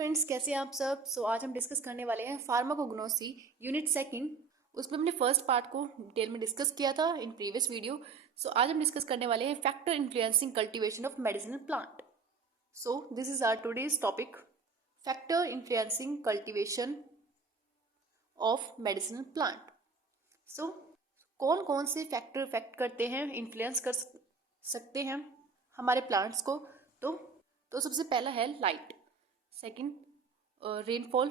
Friends, कैसे हैं आप सब। आज हम डिस्कस करने वाले हैं फार्माकोग्नोसी यूनिट सेकंड। उसमें हमने फर्स्ट पार्ट को डिटेल में डिस्कस किया था इन प्रीवियस वीडियो। आज हम डिस्कस करने वाले हैं factor influencing cultivation of medicinal plant. This is our today's topic, factor influencing cultivation of medicinal plant. कौन कौन से फैक्टर इफेक्ट करते हैं, इन्फ्लुएंस कर सकते हैं हमारे प्लांट्स को। तो सबसे पहला है light, second rainfall,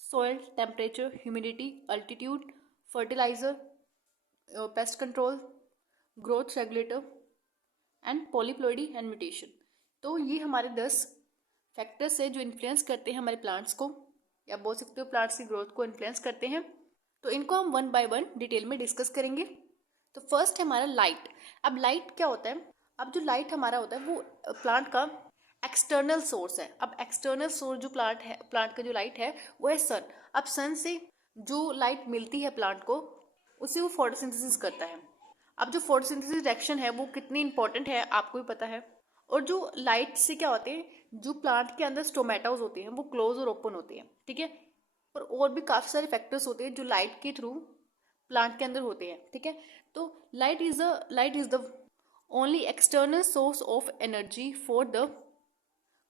soil temperature, humidity, altitude, fertilizer, pest control, growth regulator and polyploidy and mutation। तो ये हमारे 10 फैक्टर्स है जो इन्फ्लुएंस करते हैं हमारे प्लांट्स को, या बोल सकते हो प्लांट्स की ग्रोथ को इन्फ्लुएंस करते हैं। तो इनको हम वन बाय वन डिटेल में डिस्कस करेंगे। तो फर्स्ट है हमारा लाइट। अब लाइट क्या होता है? अब जो लाइट हमारा होता है वो प्लांट का एक्सटर्नल सोर्स है। अब एक्सटर्नल सोर्स जो प्लांट का जो लाइट है वो है सन। अब सन से जो लाइट मिलती है प्लांट को, उसे वो फोटोसिंथेसिस करता है। अब जो फोटोसिंथेसिस रिएक्शन है वो कितनी इंपॉर्टेंट है आपको भी पता है। और जो लाइट से क्या होते हैं, जो प्लांट के अंदर स्टोमेटास होते हैं वो क्लोज और ओपन होते हैं, ठीक है। और भी काफी सारे फैक्टर्स होते हैं जो लाइट के थ्रू प्लांट के अंदर होते हैं, ठीक है। तो light is the only external source of energy for the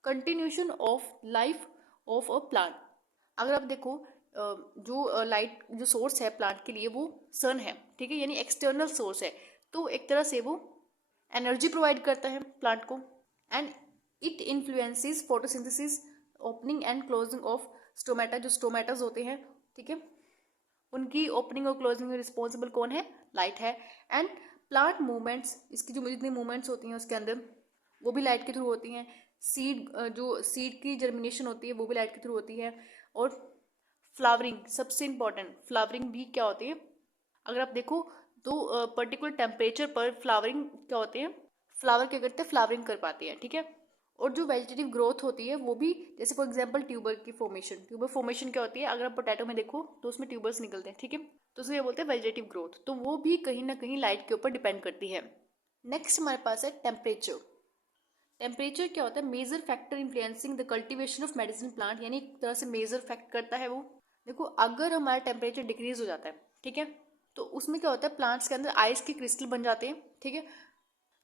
continuation of life of a plant. अगर आप देखो, जो लाइट जो सोर्स है प्लांट के लिए वो सन है, ठीक है, यानी एक्सटर्नल सोर्स है। तो एक तरह से वो एनर्जी प्रोवाइड करता है प्लांट को, and it influences photosynthesis, opening and closing of stomata. जो स्टोमेटास होते हैं, ठीक है, उनकी ओपनिंग और क्लोजिंग में रिस्पॉन्सिबल कौन है? लाइट है। एंड प्लांट मूवमेंट्स, इसकी जो जितनी मूवमेंट्स होती हैं उसके अंदर, वो भी लाइट के थ्रू होती हैं। जो सीड की जर्मिनेशन होती है वो भी लाइट के थ्रू होती है। और फ्लावरिंग, सबसे इंपॉर्टेंट, फ्लावरिंग भी क्या होती है? अगर आप देखो तो पर्टिकुलर टेम्परेचर पर फ्लावरिंग क्या होते हैं, फ्लावर क्या करते हैं, फ्लावरिंग कर पाते हैं, ठीक है। और जो वेजिटेटिव ग्रोथ होती है वो भी, जैसे फॉर एग्जांपल ट्यूबर की फॉर्मेशन। ट्यूबर फॉर्मेशन क्या होती है? अगर आप पोटैटो में देखो तो उसमें ट्यूबर्स निकलते हैं, ठीक है, तो उसे बोलते हैं वेजिटेटिव ग्रोथ। तो वो भी कहीं ना कहीं लाइट के ऊपर डिपेंड करती है। नेक्स्ट हमारे पास है टेम्परेचर। टेम्परेचर क्या होता है? Major factor influencing the cultivation of medicine plant, यानी एक तरह से मेजर फैक्ट करता है वो। देखो, अगर हमारा टेम्परेचर डिक्रीज हो जाता है, ठीक है, तो उसमें क्या होता है, प्लांट्स के अंदर आइस के क्रिस्टल बन जाते हैं, ठीक है।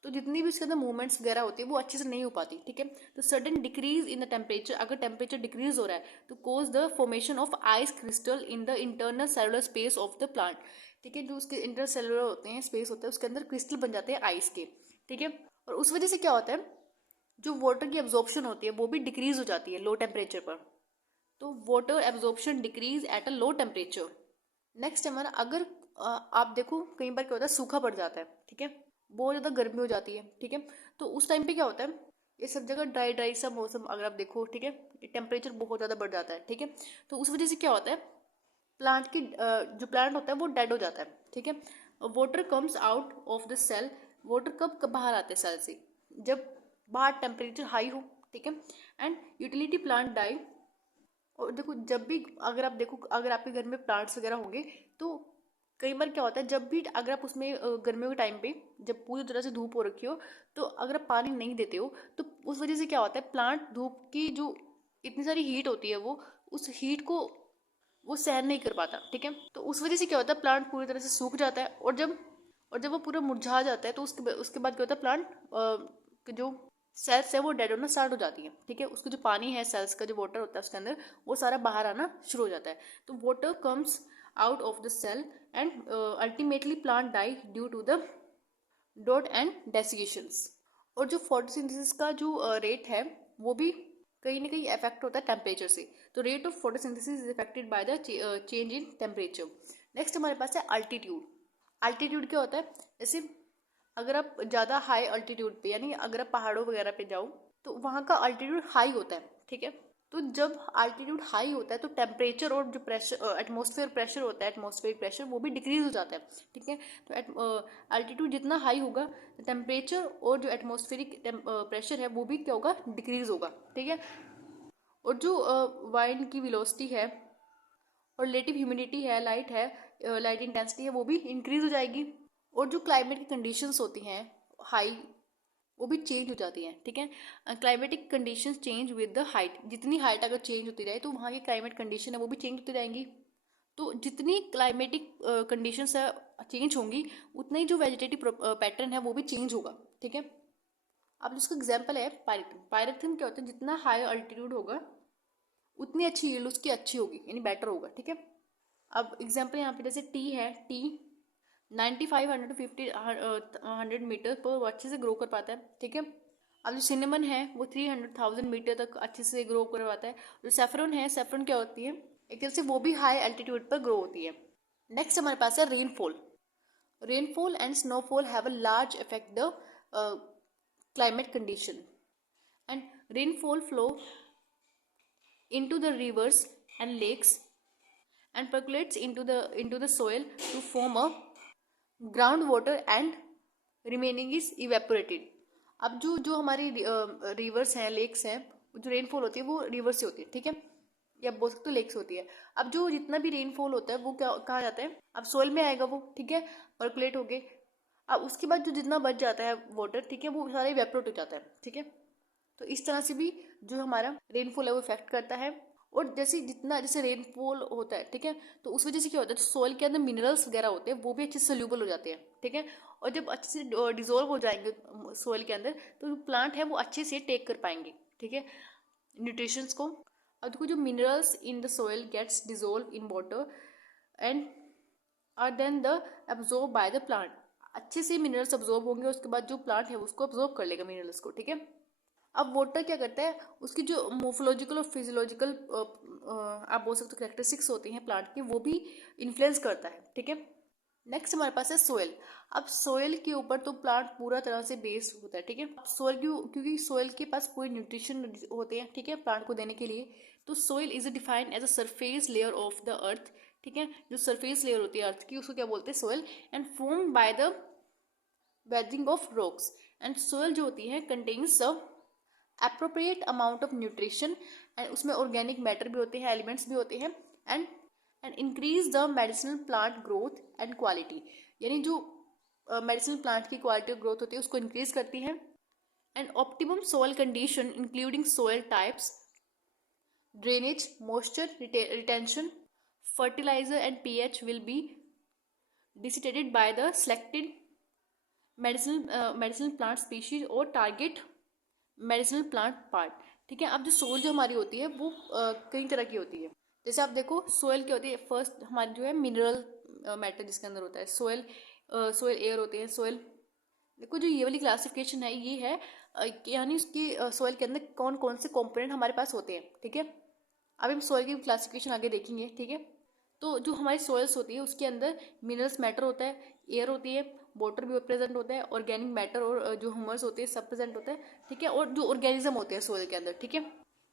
तो जितनी भी उसके अंदर मूवमेंट्स वगैरह होती है वो अच्छे से नहीं हो पाती, ठीक है। तो sudden decrease in the temperature, अगर टेम्परेचर डिक्रीज हो रहा है तो cause the formation of ice crystal in the internal cellular space of the plant, ठीक है। जो उसके इंटर सेलुलर होते हैं, स्पेस होता है, उसके अंदर क्रिस्टल बन जाते हैं आइस के, ठीक है। और उस वजह से क्या होता है, जो वाटर की एब्जॉर्प्शन होती है वो भी डिक्रीज हो जाती है लो टेम्परेचर पर। तो water absorption decrease at a low temperature. Next हमारा, अगर आप देखो कई बार क्या होता है, सूखा पड़ जाता है, ठीक है, बहुत ज़्यादा गर्मी हो जाती है, ठीक है। तो उस टाइम पे क्या होता है, ये सब जगह ड्राई ड्राई सा मौसम अगर आप देखो, ठीक है, टेम्परेचर बहुत ज़्यादा बढ़ जाता है, ठीक है। तो उस वजह से क्या होता है, प्लांट की जो प्लांट होता है वो डेड हो जाता है, ठीक है। Water comes out of the cell. Water कब बाहर आते हैं सेल से? जब बाहर टेम्परेचर हाई हो, ठीक है। एंड यूटिलिटी प्लांट डाई। और देखो, जब भी अगर आप देखो, अगर आपके घर में प्लांट्स वगैरह होंगे तो कई बार क्या होता है, जब भी अगर आप उसमें गर्मियों के टाइम पे जब पूरी तरह से धूप हो रखी हो, तो अगर आप पानी नहीं देते हो तो उस वजह से क्या होता है, प्लांट धूप की जो इतनी सारी हीट होती है वो उस हीट को वो सहन नहीं कर पाता, ठीक है। तो उस वजह से क्या होता है, प्लांट पूरी तरह से सूख जाता है। और जब वो पूरा मुरझा जाता है तो उसके बाद क्या होता है, प्लांट जो सेल्स है वो डेड होना स्टार्ट हो जाती है, ठीक है। उसका जो पानी है, सेल्स का जो वाटर होता है उसके अंदर, वो सारा बाहर आना शुरू हो जाता है। तो water comes out of the cell and ultimately plant die due to the डॉट एंड डेसिकेशंस। और जो फोटोसिंथेसिस का जो रेट है वो भी कहीं ना कहीं अफेक्ट होता है टेम्परेचर से। तो rate of photosynthesis is affected by the change in temperature. Next हमारे पास है अल्टीट्यूड। अल्टीट्यूड क्या होता है? जैसे अगर आप ज़्यादा हाई अल्टीट्यूड पे, यानी अगर आप पहाड़ों वगैरह पे जाओ तो वहाँ का अल्टीट्यूड हाई होता है, ठीक है। तो जब अल्टीट्यूड हाई होता है तो टेम्परेचर और जो प्रेशर, एटमॉस्फेयर प्रेशर होता है, एटमॉस्फेरिक प्रेशर, वो भी डिक्रीज हो जाता है, ठीक है। तो अल्टीट्यूड जितना हाई होगा तो टेम्परेचर और जो एटमॉस्फेरिक प्रेशर है वो भी क्या होगा, डिक्रीज होगा, ठीक है। और जो वाइंड की वेलोसिटी है और रिलेटिव ह्यूमिडिटी है, लाइट इंटेंसिटी है, वो भी इंक्रीज हो जाएगी। और जो क्लाइमेट की कंडीशंस होती हैं हाई, वो भी चेंज हो जाती हैं, ठीक है। Climatic conditions change with the height, जितनी हाइट अगर चेंज होती रहे तो वहाँ की क्लाइमेट कंडीशन है वो भी चेंज होती रहेंगी। तो जितनी क्लाइमेटिक कंडीशंस है चेंज होंगी, उतना ही जो वेजिटेटिव पैटर्न है वो भी चेंज होगा, ठीक है। अब जिसका एग्जाम्पल है पायरेथ्रम। पायरेथ्रम क्या होता है, जितना हाई अल्टीट्यूड होगा उतनी अच्छी यील्ड उसकी अच्छी होगी, यानी बेटर होगा, ठीक है। अब एग्जाम्पल यहाँ पे जैसे टी है, टी 9500 to 100 मीटर पर वो अच्छे से ग्रो कर पाता है, ठीक है। अब जो सिनेमन है वो 300,000 मीटर तक अच्छे से ग्रो कर पाता है। जो सेफ्रॉन है, सेफ्रॉन क्या होती है, एक तरह से वो भी हाई एल्टीट्यूड पर ग्रो होती है। नेक्स्ट हमारे पास है rainfall. Rainfall and snowfall have a large effect the climate condition, and rainfall flow into the rivers and lakes and percolates into the soil to form a groundwater and remaining is evaporated. अब जो जो हमारी reverse हैं, lakes हैं, जो rainfall होती है वो रिवर से होती है, ठीक है, या बोल सकते हो लेक्स होती है। अब जो जितना भी रेनफॉल होता है वो क्या कहाँ जाता है, अब सोइल में आएगा वो, ठीक है, पर्कुलेट हो गए। अब उसके बाद जो जितना बच जाता है वाटर, ठीक है, वो सारा इवेपोरेट हो जाता है, ठीक है। तो इस तरह से भी जो हमारा रेनफॉल है वो इफेक्ट करता है। और जैसे जितना जैसे रेनफॉल होता है, ठीक है, तो उस वजह से क्या होता है, तो सॉइल के अंदर मिनरल्स वगैरह होते हैं वो भी अच्छे से सोल्यूबल हो जाते हैं, ठीक है। और जब अच्छे से डिजोल्व हो जाएंगे सॉइल के अंदर तो प्लांट है वो अच्छे से टेक कर पाएंगे, ठीक है, न्यूट्रिशंस को। अब देखो जो minerals in the soil gets dissolve in water and are then the absorb by the plant. अच्छे से मिनरल्स अब्जॉर्ब होंगे, उसके बाद जो प्लांट है उसको अब्जॉर्ब कर लेगा मिनरल्स को, ठीक है। अब वाटर क्या करता है, उसकी जो मोर्फोलॉजिकल और फिजियोलॉजिकल आप बोल सकते हो कैरेक्टरिस्टिक्स होती हैं प्लांट की, वो भी इन्फ्लुएंस करता है, ठीक है। नेक्स्ट हमारे पास है सोयल। अब सोयल के ऊपर तो प्लांट पूरा तरह से बेस्ड होता है, ठीक है। सोयल क्योंकि सोयल के पास पूरे न्यूट्रिशन होते हैं, ठीक है, प्लांट को देने के लिए। तो soil is defined as a surface layer of the earth, ठीक है, जो सरफेस लेयर होती है अर्थ की उसको क्या बोलते हैं, soil, and formed by the weathering of rocks. And soil जो होती है contains the appropriate amount of nutrition, and उसमें ऑर्गेनिक मैटर भी होते हैं, एलिमेंट्स भी होते हैं, and increase the medicinal plant growth and quality, यानी जो मेडिसिनल प्लांट की क्वालिटी और ग्रोथ होती है उसको इंक्रीज करती है। And optimum soil condition including soil types, drainage, moisture retention, fertilizer and pH will be decided by the selected medicinal plant species और target medicinal plant part, ठीक है। अब जो सोयल जो हमारी होती है वो कई तरह की होती है। जैसे आप देखो सोयल क्या होती है, फर्स्ट हमारी जो है मिनरल मैटर जिसके अंदर होता है, सोयल एयर होते हैं, सोयल। देखो जो ये वाली क्लासिफिकेशन है ये है यानी उसकी सोयल के अंदर कौन कौन से कंपोनेंट हमारे पास होते हैं, ठीक है। अब हम सोयल की क्लासिफिकेशन आगे देखेंगे, ठीक है। तो जो हमारी सोयल्स होती है उसके अंदर मिनरल्स मैटर होता है, एयर होती है, वाटर भी प्रेजेंट होता है, ऑर्गेनिक मैटर और जो ह्यूमस होते हैं सब प्रेजेंट होता है, ठीक है, और जो ऑर्गेनिज्म होते हैं सोयल के अंदर, ठीक है,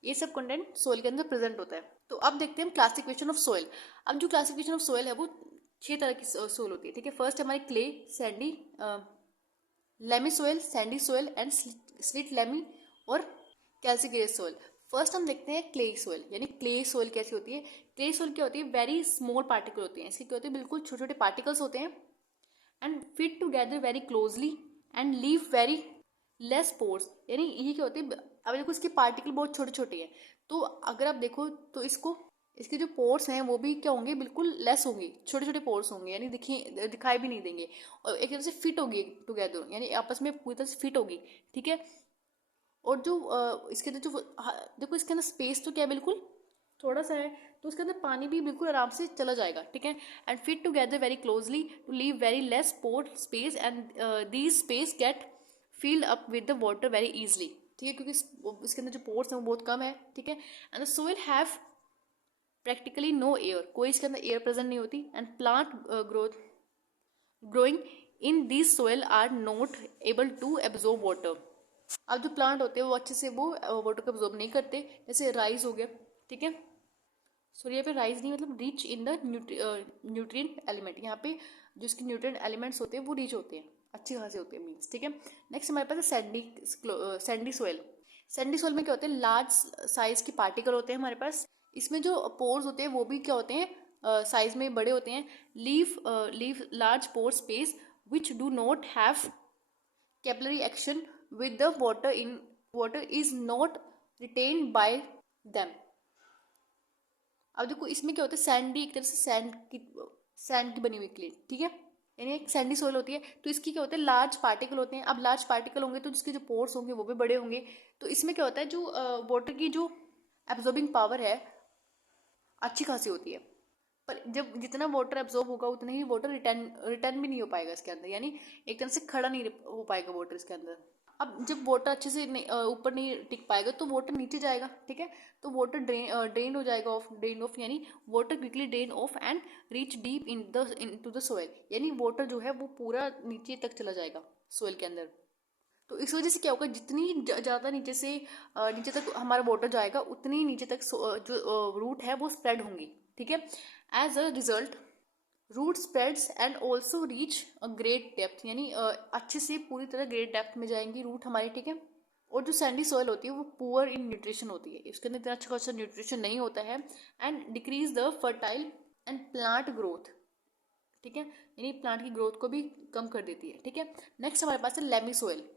ये सब कंटेंट सोयल के अंदर प्रेजेंट होता है। तो अब देखते हैं हम क्लासिफिकेशन ऑफ सोयल। अब जो क्लासिफिकेशन ऑफ सोयल है वो 6 तरह की सोयल होती है, ठीक है। फर्स्ट हमारी clay, sandy, loamy soil, sandy soil and silt loamy और कैल्सिगेरस सोयल। फर्स्ट हम देखते हैं क्ले सोयल, यानी क्ले सोयल कैसी होती है। क्ले सोयल क्या होती है, वेरी स्मॉल पार्टिकल होती हैं, इसके क्या होते हैं, बिल्कुल छोटे छोटे पार्टिकल्स होते हैं, and fit together very closely and leave very less pores, यानी यही क्या होती है, अब देखो इसके पार्टिकल बहुत छोटे छोटे हैं, तो अगर आप देखो तो इसके जो पोर्स हैं वो भी क्या होंगे, बिल्कुल लेस होंगे, छोटे छोटे पोर्स होंगे, यानी दिखाई भी नहीं देंगे, और एक तरह से फिट होगी टुगेदर, यानी आपस में पूरी तरह से फिट होगी, ठीक है। और जो इसके अंदर जो देखो इसके अंदर स्पेस तो क्या है, बिल्कुल थोड़ा सा है, तो उसके अंदर पानी भी बिल्कुल आराम से चला जाएगा, ठीक है। And fit together very closely to leave very less pore space and these space get filled up with the water very easily, ठीक है, क्योंकि इसके अंदर जो पोर्ट्स हैं वो बहुत कम है, ठीक है। And the soil have practically no air, कोई इसके अंदर एयर प्रेजेंट नहीं होती, and plant growing in this soil are not able to absorb water. अब जो प्लांट होते हैं वो अच्छे से वो वाटर को एब्जॉर्ब नहीं करते, जैसे राइस हो गया, ठीक है, सॉरी यहाँ पे राइस नहीं मतलब rich in the nutrient element, यहाँ पे जो इसके न्यूट्रिएंट एलिमेंट्स होते हैं वो रिच होते हैं, अच्छी खासे होते हैं मीन्स, ठीक है। नेक्स्ट हमारे पास है सैंडी सोयल। सैंडी सोयल में क्या होते हैं, लार्ज साइज के पार्टिकल होते हैं हमारे पास, इसमें जो पोर्स होते हैं वो भी क्या होते हैं, साइज में बड़े होते हैं, leave large pore space which do not have capillary action with the water is not retained by them. अब देखो इसमें क्या होता है, सैंडी, एक तरह से सैंड की बनी हुई क्ले, ठीक है, यानी एक सैंडी सोइल होती है। तो इसकी क्या होता है, लार्ज पार्टिकल होते हैं। अब लार्ज पार्टिकल होंगे तो जिसके जो पोर्स होंगे वो भी बड़े होंगे। तो इसमें क्या होता है, जो वाटर की जो एब्जॉर्बिंग पावर है अच्छी खासी होती है, पर जब जितना वाटर एब्जॉर्ब होगा उतना ही वाटर रिटर्न भी नहीं हो पाएगा इसके अंदर, यानी एक तरह से खड़ा नहीं हो पाएगा वाटर इसके अंदर। अब जब वाटर अच्छे से ऊपर नहीं टिक पाएगा तो वाटर नीचे जाएगा, ठीक है, तो वाटर ड्रेन हो जाएगा, ड्रेन ऑफ, यानी water quickly drain of and reach deep into the soil, यानी वाटर जो है वो पूरा नीचे तक चला जाएगा सोइल के अंदर। तो इस वजह से क्या होगा, जितनी ज़्यादा नीचे तक हमारा वाटर जाएगा उतनी नीचे तक जो रूट है वो स्प्रेड होंगी, ठीक है। As a result root spreads and also reach a great depth, यानी अच्छे से पूरी तरह ग्रेट डेप्थ में जाएंगी रूट हमारी, ठीक है। और जो सैंडी सॉइल होती है वो पुअर इन न्यूट्रिशन होती है, इसके अंदर इतना अच्छा खासा न्यूट्रिशन नहीं होता है, and decrease the fertile and plant growth, ठीक है, यानी प्लांट की ग्रोथ को भी कम कर देती है, ठीक है। नेक्स्ट हमारे पास है लेमी सॉइल।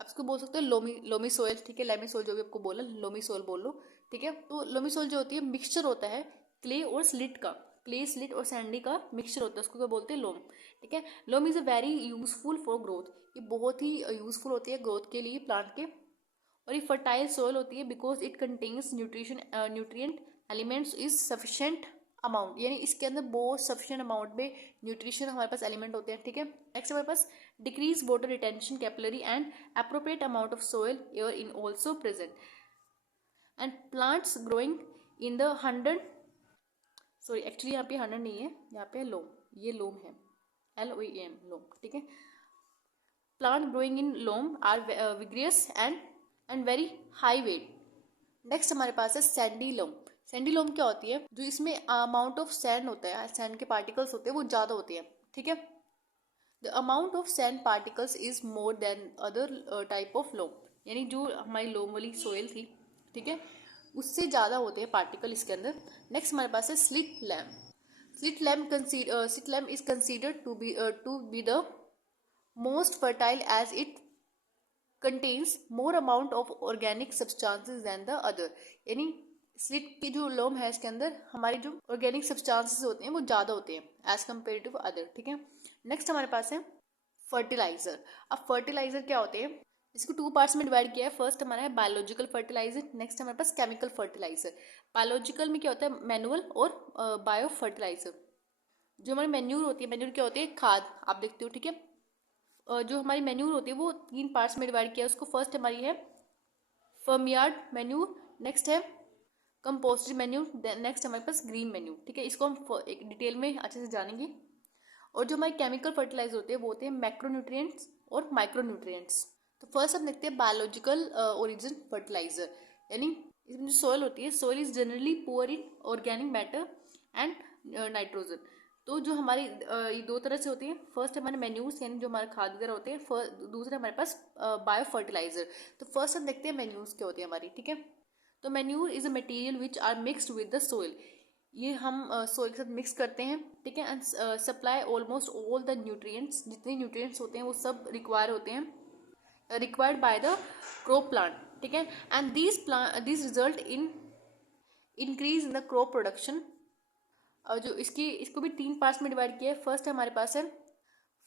आप इसको बोल सकते हो लोमी सॉइल, ठीक है, लेमी सॉइल जो भी आपको बोला लोमी सॉइल बोल लो, ठीक है। तो लोमी सॉइल जो होती है मिक्सचर होता है क्ले और स्लिट का, क्ले स्लिट और सैंडी का मिक्सचर होता है, उसको क्या बोलते हैं, लोम, ठीक है। Loam is a very useful for growth, ये बहुत ही यूजफुल होती है ग्रोथ के लिए प्लांट के। और ये फर्टाइल सॉइल होती है because it contains nutrient elements is sufficient amount, यानी इसके अंदर बहुत सफिशिएंट अमाउंट में न्यूट्रिशन हमारे पास एलिमेंट होते हैं, ठीक है। नेक्स्ट हमारे पास decrease water retention capillary and appropriate amount of soil air in also present, and plants growing in the 100, sorry actually यहाँ पे 100 नहीं है, यहाँ पे लोम, ये लोम है, LOAM लोम, ठीक है। Plant growing in loam are vigorous and very high weight. Next हमारे पास है सैंडी लोम। सैंडी लोम क्या होती है, जो इसमें अमाउंट ऑफ सैंड होता है, सैंड के पार्टिकल्स होते हैं वो ज़्यादा होते हैं, ठीक है। The amount of sand particles is more than other type of loam, यानी जो हमारी लोम वाली सोइल थी, ठीक है, उससे ज़्यादा होते हैं पार्टिकल इसके अंदर। नेक्स्ट हमारे पास है silt loam. Silt loam is considered to be the most fertile as it contains more amount of organic substances than the other, यानी स्लिट की जो लोम है इसके अंदर हमारी जो ऑर्गेनिक सब्सटेंसेस होते हैं वो ज़्यादा होते हैं एज कम्पेयर टू अदर, ठीक है। नेक्स्ट हमारे पास है फर्टिलाइजर। अब फर्टिलाइजर क्या होते हैं, इसको 2 पार्ट्स में डिवाइड किया है। फर्स्ट हमारा है बायोलॉजिकल फर्टिलाइजर, नेक्स्ट हमारे पास केमिकल फर्टिलाइजर। बायोलॉजिकल में क्या होता है, मैनुअल और बायो फर्टिलाइजर। जो हमारी मैन्यूर होती है, मैन्यूर क्या होती है, खाद, आप देखते हो, ठीक है। जो हमारी मैन्यूर होती है वो 3 पार्ट्स में डिवाइड किया है उसको। फर्स्ट हमारी है फर्मयार्ड मैन्यूर, नेक्स्ट है कंपोस्टेड मैन्यूर, नेक्स्ट हमारे पास ग्रीन मैन्यूर, ठीक है। इसको हम एक डिटेल में अच्छे से जानेंगे। और जो हमारे केमिकल फर्टिलाइजर होते हैं वो होते हैं मैक्रोन्यूट्रिएंट्स और माइक्रोन्यूट्रिएंट्स। तो फर्स्ट हम देखते हैं बायोलॉजिकल ओरिजिन फर्टिलाइजर, यानी इसमें जो सॉइल होती है, soil is generally poor in organic matter and nitrogen. तो जो हमारी ये 2 तरह से होती है, फर्स्ट हमारे मैन्यूर्स यानी जो हमारे खाद वगैरह होते हैं, दूसरे हमारे पास बायो फर्टिलाइजर। तो फर्स्ट हम देखते हैं मैन्यूर्स क्या होती है हमारी, ठीक है। तो manure is a material which are mixed with the soil, ये हम सॉइल के साथ मिक्स करते हैं, ठीक है, and supply almost all the nutrients, जितने न्यूट्रिएंट्स होते हैं वो सब रिक्वायर होते हैं, required by the crop plant, ठीक है। And this result in increase in the crop production. और जो इसको भी 3 पार्ट्स में डिवाइड किया है। फर्स्ट हमारे पास है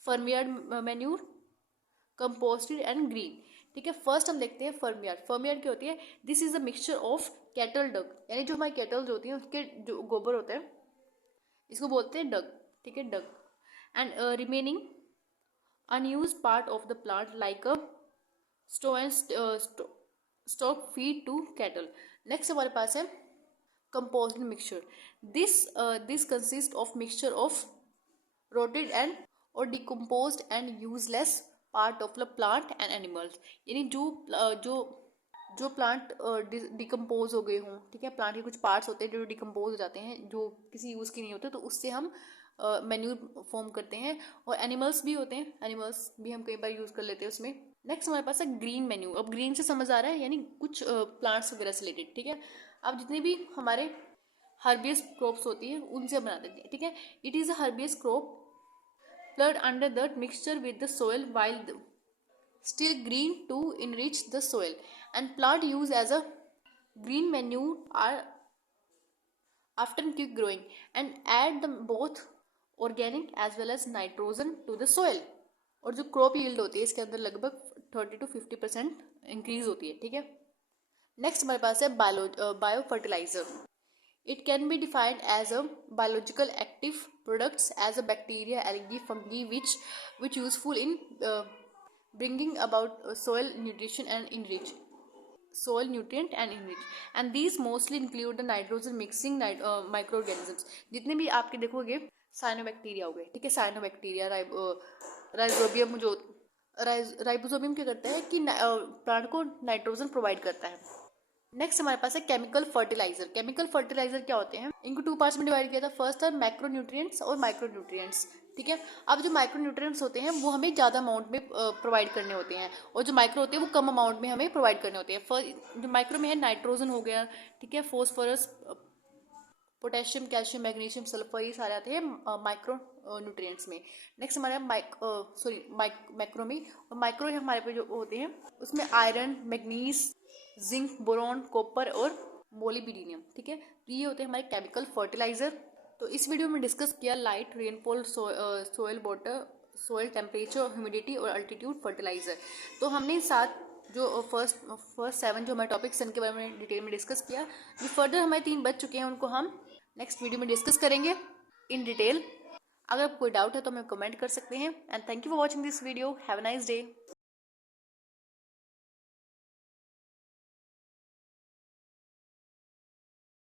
फर्मयार्ड मैन्यूर, कंपोस्टेड एंड ग्रीन, ठीक है। फर्स्ट हम देखते हैं फर्मयार्ड। फर्मयार्ड क्या होती है, this is a mixture of cattle dung, यानी जो हमारी कैटल जो होती हैं उसके जो गोबर होते हैं इसको बोलते हैं डग, ठीक है, dung. And remaining unused part of the plant like a stock feed to cattle. Next हमारे पास है composted mixture. This consist of mixture of rotted and और decomposed and useless part of the plant and animals, यानी जो plant decompose हो गए हों, ठीक है, प्लांट के कुछ पार्ट्स होते हैं जो डिकम्पोज हो जाते हैं, जो किसी यूज़ के नहीं होते, तो उससे हम मैन्यूर फॉर्म करते हैं। और एनिमल्स भी होते हैं, एनिमल्स भी हम कई बार यूज़ कर लेते हैं उसमें। नेक्स्ट हमारे पास है ग्रीन मैन्यूर। अब ग्रीन से समझ आ रहा है, यानी कुछ प्लांट्स वगैरह से रिलेटेड, ठीक है। अब जितने भी हमारे हर्बियस क्रॉप्स होती है उनसे बना देते हैं, ठीक है। It is a herbaceous crop ploughed under the mixture with the soil while still green to enrich the soil, and plant used as a green manure are often quick growing and add the both organic as well as nitrogen to the soil. और जो crop yield होती है इसके अंदर लगभग 30 to 50% increase होती है, ठीक है। नेक्स्ट हमारे पास है bio fertiliser. It can be defined as a biological active products as a bacteria, algae, fungi, which useful in bringing about soil nutrition and enrich soil nutrient and enrich, and these mostly include the nitrogen mixing microorganisms। जितने भी आपके देखोगे cyanobacteria हो गए, ठीक है। Cyanobacteria, rhizobium, जो राइबोसोबियम क्या करता है कि प्लांट को नाइट्रोजन प्रोवाइड करता है। नेक्स्ट हमारे पास है केमिकल फर्टिलाइजर। केमिकल फर्टिलाइजर क्या होते हैं, इनको 2 पार्ट्स में डिवाइड किया था। फर्स्ट था मैक्रोन्यूट्रिएंट्स और माइक्रोन्यूट्रिएंट्स, ठीक है। अब जो माइक्रोन्यूट्रिएंट्स होते हैं वो हमें ज़्यादा अमाउंट में प्रोवाइड करने होते हैं, और जो माइक्रो होते हैं वो कम अमाउंट में हमें प्रोवाइड करने होते हैं। जो माइक्रो में है नाइट्रोजन हो गया, ठीक है, phosphorus, potassium, calcium, magnesium, sulphur, ये सारे आते हैं माइक्रो न्यूट्रिएंट्स में। नेक्स्ट हमारा मैक्रो में, और माइक्रो हमारे पे जो होते हैं उसमें iron, manganese, zinc, boron, copper और मोलिब्डेनम, ठीक है। तो ये होते हैं हमारे केमिकल फर्टिलाइजर। तो इस वीडियो में डिस्कस किया light, rainfall, soil water, soil temperature, humidity और अल्टीट्यूड फर्टिलाइजर। तो हमने 7 जो फर्स्ट 7 जो हमारे टॉपिक्स इनके बारे में डिटेल में डिस्कस किया। जो फर्दर हमारे 3 बच चुके हैं उनको हम नेक्स्ट वीडियो में डिस्कस करेंगे इन डिटेल। अगर आपको कोई डाउट है तो हमें कमेंट कर सकते हैं। And thank you for watching this video. Have a nice day.